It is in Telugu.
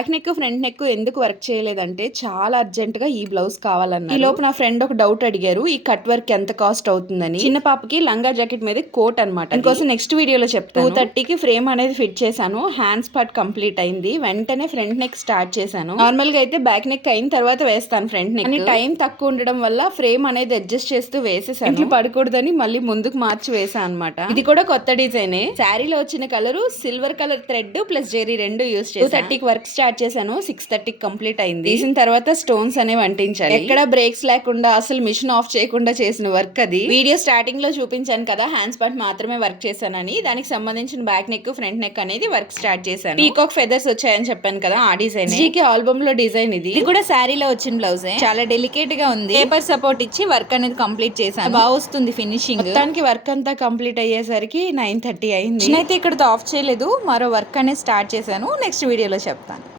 బ్యాక్ నెక్ ఫ్రంట్ నెక్ ఎందుకు వర్క్ చేయలేదంటే చాలా అర్జెంట్గా ఈ బ్లౌజ్ కావాలన్నారు. ఈ లోపు నా ఫ్రెండ్ ఒక డౌట్ అడిగారు ఈ కట్ వర్క్ ఎంత కాస్ట్ అవుతుందని. చిన్న పాపకి లంగా జాకెట్ మీద కోట్ అనమాట అందుకోసం నెక్స్ట్ వీడియోలో చెప్తాను. టూ థర్టీకి ఫ్రేమ్ అనేది ఫిట్ చేశాను హ్యాండ్స్ పార్ట్ కంప్లీట్ అయింది వెంటనే ఫ్రంట్ నెక్ స్టార్ట్ చేశాను. నార్మల్గా అయితే బ్యాక్ నెక్ అయిన తర్వాత వేస్తాను ఫ్రంట్ నెక్. టైం తక్కువ ఉండడం వల్ల ఫ్రేమ్ అనేది అడ్జస్ట్ చేస్తూ వేసేసాను. ఇంట్లో పడకూడదని మళ్ళీ ముందుకు మార్చి వేసాను అనమాట ఇది కూడా కొత్త డిజైనే. శారీలో వచ్చిన colour silver colour thread plus zari రెండు యూస్ చేసి థర్టీకి వర్క్ స్టార్ట్ చేశాను. సిక్స్ థర్టీకి కంప్లీట్ అయింది. తీసిన తర్వాత స్టోన్స్ అనేవి అంటించాలి. ఎక్కడ బ్రేక్స్ లేకుండా అసలు మిషన్ ఆఫ్ చేయకుండా చేసిన వర్క్ అది. వీడియో స్టార్టింగ్లో చూపించాను కదా హ్యాండ్స్ పార్ట్ మాత్రమే వర్క్ చేశానని. దానికి సంబంధించిన బ్యాక్ నెక్ ఫ్రంట్ నెక్ అనేది వర్క్ స్టార్ట్ చేశాను. పీకాక్ ఫెదర్స్ వచ్చాయని చెప్పాను కదా ఆ డిజైన్. జీకి ఆల్బమ్లో డిజైన్ ఇది. ఇది కూడా శారీలో వచ్చిన బ్లౌజే. చాలా డెలికేట్గా ఉంది. పేపర్ సపోర్ట్ ఇచ్చి వర్క్ అనేది కంప్లీట్ చేశాను. బాగా వస్తుంది ఫినిషింగ్. మొత్తానికి వర్క్ అంతా కంప్లీట్ అయ్యేసరికి నైన్ థర్టీ అయింది. అయితే ఇక్కడ ఆఫ్ చేయలేదు. మరో వర్క్ అనేది స్టార్ట్ చేశాను. నెక్స్ట్ వీడియోలో చెప్తాను.